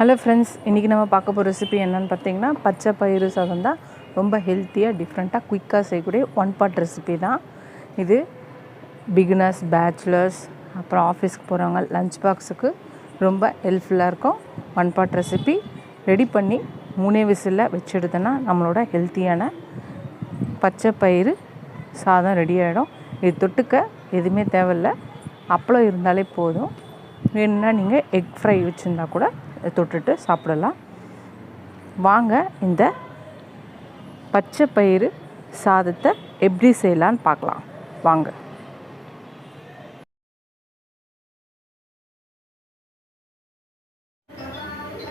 Hello friends, இன்றைக்கி நம்ம பார்க்க போகிற ரெசிபி என்னென்னு பார்த்தீங்கன்னா பச்சை பயிறு சாதம் தான். ரொம்ப ஹெல்த்தியாக டிஃப்ரெண்ட்டாக குயிக்காக செய்யக்கூடிய ஒன் பார்ட் ரெசிபி தான் இது. பிகினர்ஸ், பேச்சுலர்ஸ், அப்புறம் ஆஃபீஸ்க்கு போகிறவங்க லஞ்ச் பாக்ஸுக்கு ரொம்ப ஹெல்ப்ஃபுல்லாக இருக்கும். ஒன் பார்ட் ரெசிபி ரெடி பண்ணி 3 விசிலில் வச்சுடுதுன்னா நம்மளோட ஹெல்த்தியான பச்சை பயிறு சாதம் ரெடி ஆகிடும். இது தொட்டுக்க எதுவுமே தேவையில்லை, அப்பளம் இருந்தாலே போதும். வேணும்னா நீங்கள் எக் ஃப்ரை வச்சுருந்தா கூட தொட்டுட்டு சாப்பிடலாம். வாங்க இந்த பச்சை பயிறு சாதத்தை எப்படி செய்யலான்னு பார்க்கலாம். வாங்க.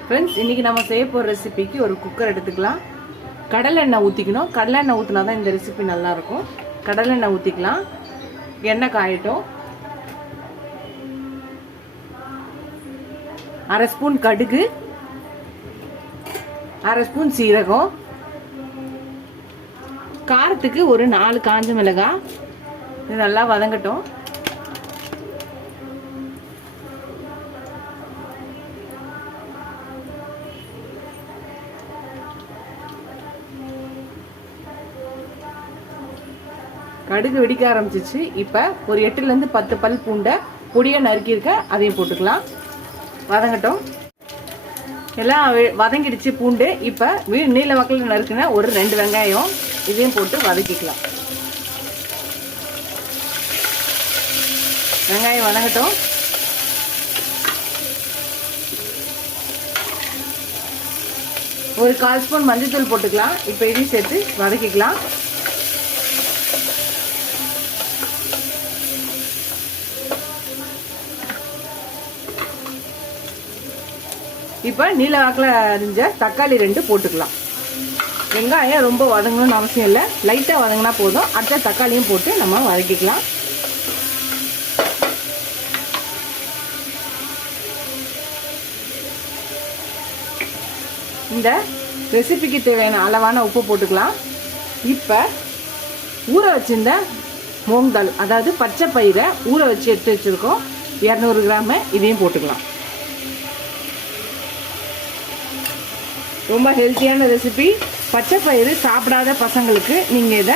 ஃப்ரெண்ட்ஸ், இன்றைக்கி நம்ம செய்ய போகிற ரெசிபிக்கு ஒரு குக்கர் எடுத்துக்கலாம். கடலெண்ணெய் ஊற்றிக்கணும். கடலெண்ணெய் ஊற்றினா தான் இந்த ரெசிபி நல்லாயிருக்கும். கடலெண்ணெய் ஊற்றிக்கலாம். எண்ணெய் காயட்டும். 1/2 ஸ்பூன் கடுகு, 1/2 ஸ்பூன் சீரகம், காரத்துக்கு ஒரு 4 காஞ்ச மிளகாய். இது நல்லா வதங்கட்டும். கடுகு வெடிக்க ஆரம்பிச்சிச்சு. இப்போ ஒரு 8லேருந்து 10 பல் பூண்டை பொடியை நறுக்கியிருக்க, அதையும் போட்டுக்கலாம். வதங்கட்டும். எல்லாம் வதங்கிடுச்சு பூண்டு. இப்போ நீல வாக்கில் நறுக்குன ஒரு 2 வெங்காயம், இதையும் போட்டு வதக்கிக்கலாம். வெங்காயம் வதங்கட்டும். ஒரு 1/4 ஸ்பூன் மஞ்சள்தூள் போட்டுக்கலாம். இப்போ இதையும் சேர்த்து வதக்கிக்கலாம். இப்போ நீல வாக்கில் அரிஞ்ச தக்காளி 2 போட்டுக்கலாம். வெங்காயம் ரொம்ப வதங்கணும்னு அவசியம் இல்லை, லைட்டாக வதங்கினா போதும். அடுத்த தக்காளியும் போட்டு நம்ம வதக்கிக்கலாம். இந்த ரெசிபிக்கு தேவையான அளவான உப்பு போட்டுக்கலாம். இப்போ ஊற வச்சிருந்த மூங் தால், அதாவது பச்சை பயிரை ஊற வச்சு எடுத்து வச்சுருக்கோம், 200 கிராமு. இதையும் போட்டுக்கலாம். ரொம்ப ஹெல்த்தியான ரெசிபி. பச்சை பயிறு சாப்பிடாத பசங்களுக்கு நீங்கள் இதை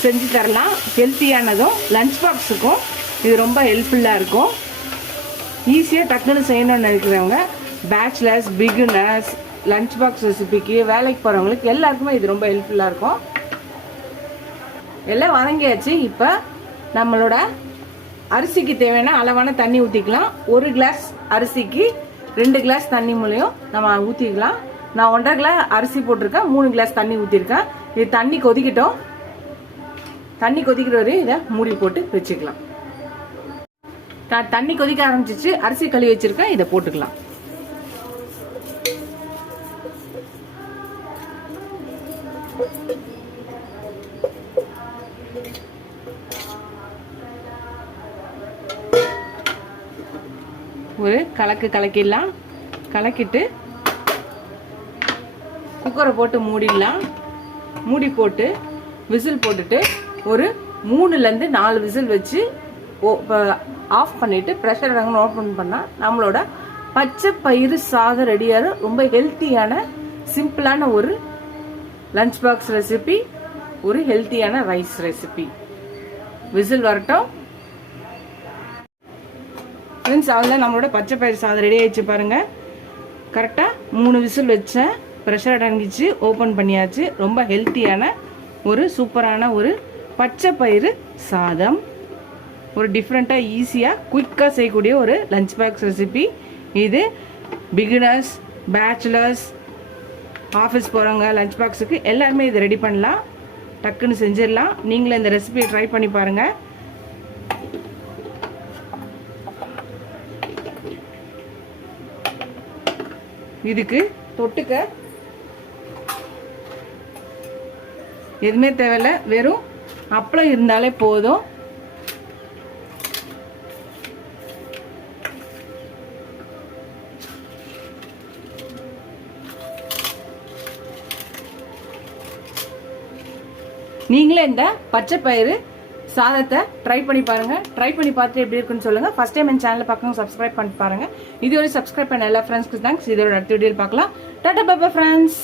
செஞ்சு தரலாம். ஹெல்த்தியானதும் லஞ்ச் பாக்ஸுக்கும் இது ரொம்ப ஹெல்ப்ஃபுல்லாக இருக்கும். ஈஸியாக டக்குன்னு செய்யணும்னு நினைக்கிறவங்க, பேச்சுலர்ஸ், பிகினர்ஸ், லஞ்ச் பாக்ஸ் ரெசிபிக்கு, வேலைக்கு போகிறவங்களுக்கு எல்லாருக்குமே இது ரொம்ப ஹெல்ப்ஃபுல்லாக இருக்கும். எல்லாம் வதங்கியாச்சு. இப்போ நம்மளோட அரிசிக்கு தேவையான அளவான தண்ணி ஊற்றிக்கலாம். 1 கிளாஸ் அரிசிக்கு 2 கிளாஸ் தண்ணி மூலையும் நம்ம ஊற்றிக்கலாம். நான் 1.5 கிளாஸ் அரிசி போட்டிருக்கேன், 3 கிளாஸ் தண்ணி ஊற்றிருக்கேன். இது தண்ணி கொதிக்கட்டும். தண்ணி கொதிக்கிற வரையும் இதை மூடி போட்டு வச்சுக்கலாம். தண்ணி கொதிக்க ஆரம்பிச்சிச்சு. அரிசி கழுவி வச்சிருக்கேன், இதை போட்டுக்கலாம். ஒரு கலக்கிடலாம். கலக்கிட்டு குக்கரை போட்டு மூடிடலாம். மூடி போட்டு விசில் போட்டுட்டு ஒரு 3லேருந்து 4 விசில் வச்சு ஆஃப் பண்ணிவிட்டு ப்ரெஷர் வாங்கணும் ஓப்பன் பண்ணால் நம்மளோட பச்சை பயிறு சாதம் ரெடியாக. ரொம்ப ஹெல்த்தியான சிம்பிளான ஒரு லஞ்ச் பாக்ஸ் ரெசிபி, ஒரு ஹெல்த்தியான ரைஸ் ரெசிபி. விசில் வரட்டும். ஃப்ரெண்ட்ஸ், அவ்வளோ நம்மளோட பச்சை பயிறு சாதம் ரெடி ஆகிடுச்சு பாருங்கள். கரெக்டாக 3 விசில் வச்சேன். ப்ரெஷர் அடங்கிச்சு, ஓப்பன் பண்ணியாச்சு. ரொம்ப ஹெல்த்தியான ஒரு சூப்பரான ஒரு பச்சை பயிறு சாதம். ஒரு டிஃப்ரெண்ட்டாக ஈஸியாக குயிக்காக செய்யக்கூடிய ஒரு லஞ்ச் பாக்ஸ் ரெசிபி இது. பிகினர்ஸ், பேச்சுலர்ஸ், ஆஃபீஸ் போகிறவங்க லஞ்ச் பாக்ஸுக்கு எல்லாருமே இதை ரெடி பண்ணலாம். டக்குன்னு செஞ்சிடலாம். நீங்களும் இந்த ரெசிபியை ட்ரை பண்ணி பாருங்கள். இதுக்கு தொட்டுக்க எதுவுமே தேவையில்லை, வெறும் அப்பளம் இருந்தாலே போதும். நீங்களே இந்த பச்சை பயிறு சாதத்தை ட்ரை பண்ணி பாருங்க. ட்ரை பண்ணி பார்த்துட்டு எப்படி இருக்குன்னு சொல்லுங்க. ஃபர்ஸ்ட் டைம் என் சேனலை பார்க்கணும் சப்ஸ்கிரைப் பண்ணி பாருங்க. இதுவரை சப்ஸ்கிரைப் பண்ண எல்லா ஃப்ரெண்ட்ஸ்க்கு தேங்க்ஸ். இதோட அடுத்த வீடியோவில் பார்க்கலாம். டாடா பாய் பாய் ஃப்ரெண்ட்ஸ்.